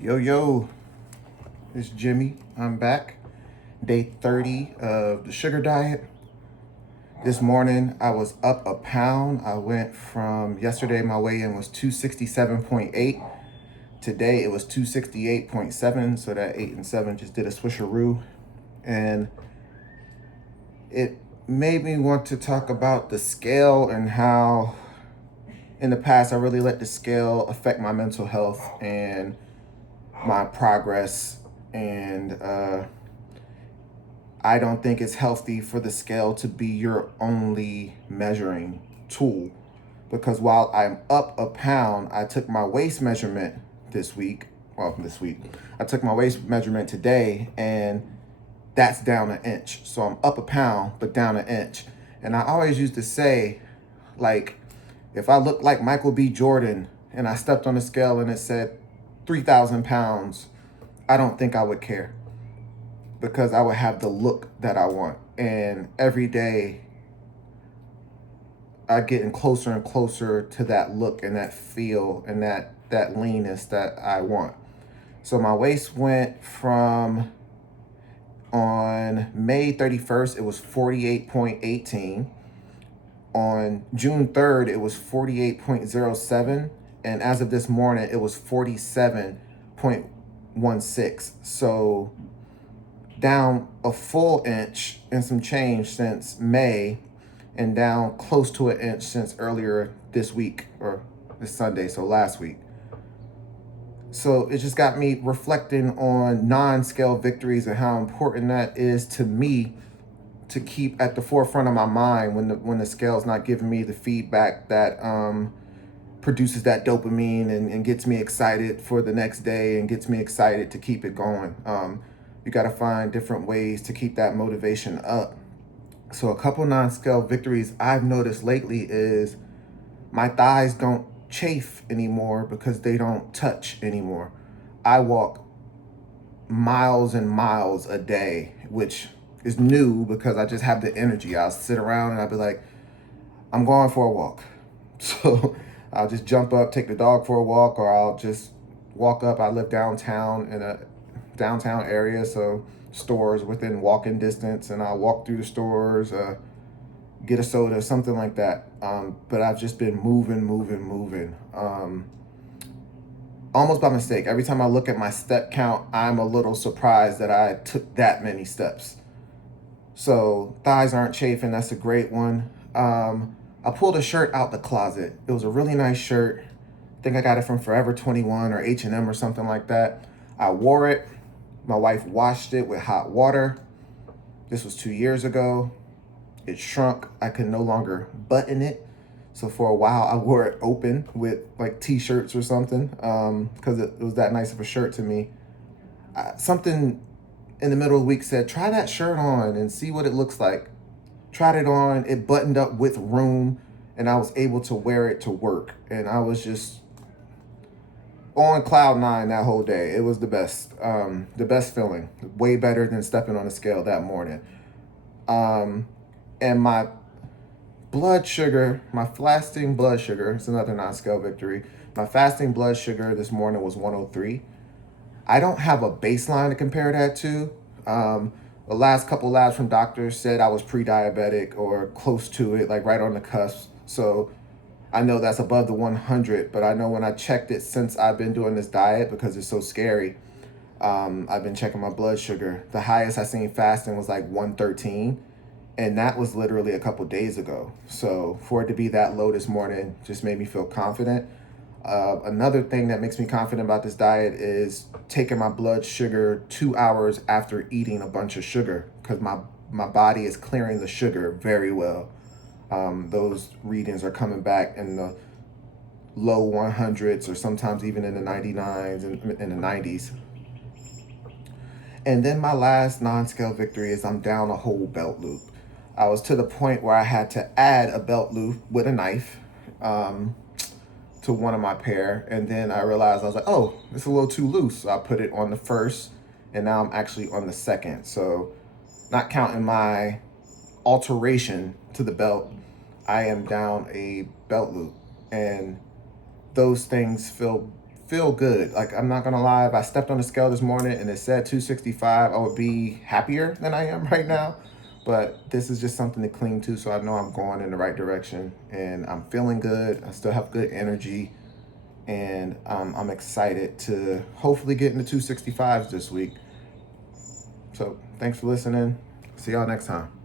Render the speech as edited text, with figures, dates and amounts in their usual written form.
Yo, it's Jimmy. I'm back. Day 30 of the sugar diet. This morning I was up a pound. I went from yesterday, my weigh in was 267.8. Today it was 268.7. So that 8 and 7 just did a swisheroo. And it made me want to talk about the scale and how in the past I really let the scale affect my mental health and my progress. And I don't think it's healthy for the scale to be your only measuring tool. Because while I'm up a pound, I took my waist measurement this week. I took my waist measurement today, and that's down an inch. So I'm up a pound, but down an inch. And I always used to say, like, if I looked like Michael B. Jordan and I stepped on the scale and it said 3,000 pounds, I don't think I would care, because I would have the look that I want. And every day I getting closer and closer to that look and that feel and that leanness that I want. So my waist went from, on May 31st, it was 48.18. On June 3rd, it was 48.07. And as of this morning, it was 47.16. So down a full inch and some change since May, and down close to an inch since earlier this week, or this Sunday, so last week. So it just got me reflecting on non-scale victories and how important that is to me to keep at the forefront of my mind when the scale's not giving me the feedback that produces that dopamine and gets me excited for the next day and gets me excited to keep it going. You got to find different ways to keep that motivation up. So a couple non-scale victories I've noticed lately is my thighs don't chafe anymore because they don't touch anymore. I walk miles and miles a day, which is new because I just have the energy. I'll sit around and I'll be like, I'm going for a walk. So I'll just jump up, take the dog for a walk, or I'll just walk up. I live downtown in a downtown area, so stores within walking distance, and I'll walk through the stores, get a soda, something like that. But I've just been moving. Almost by mistake. Every time I look at my step count, I'm a little surprised that I took that many steps. So thighs aren't chafing. That's a great one. I pulled a shirt out the closet. It was a really nice shirt. I think I got it from Forever 21 or H&M or something like that. I wore it. My wife washed it with hot water. This was 2 years ago. It shrunk. I could no longer button it. So for a while, I wore it open with like t-shirts or something, because it was that nice of a shirt to me. Something in the middle of the week said, try that shirt on and see what it looks like. Tried it on. It buttoned up with room, and I was able to wear it to work. And I was just on cloud nine that whole day. It was the best feeling, way better than stepping on a scale that morning. And my fasting blood sugar, it's another non-scale victory. My fasting blood sugar this morning was 103. I don't have a baseline to compare that to. The last couple labs from doctors said I was pre-diabetic or close to it, like right on the cusp. So I know that's above the 100, but I know when I checked it since I've been doing this diet, because it's so scary, I've been checking my blood sugar. The highest I seen fasting was like 113, and that was literally a couple days ago. So for it to be that low this morning just made me feel confident. Another thing that makes me confident about this diet is taking my blood sugar 2 hours after eating a bunch of sugar, because my body is clearing the sugar very well. Those readings are coming back in the low 100s, or sometimes even in the 99s and in the 90s. And then my last non-scale victory is I'm down a whole belt loop. I was to the point where I had to add a belt loop with a knife, to one of my pair, and then I realized I was like, oh, it's a little too loose. So I put it on the first, and now I'm actually on the second. So not counting my alteration to the belt, I am down a belt loop, and those things feel feel good. Like, I'm not gonna lie, if I stepped on the scale this morning and it said 265, I would be happier than I am right now. But this is just something to cling to, so I know I'm going in the right direction and I'm feeling good. I still have good energy, and I'm excited to hopefully get into 265s this week. So thanks for listening. See y'all next time.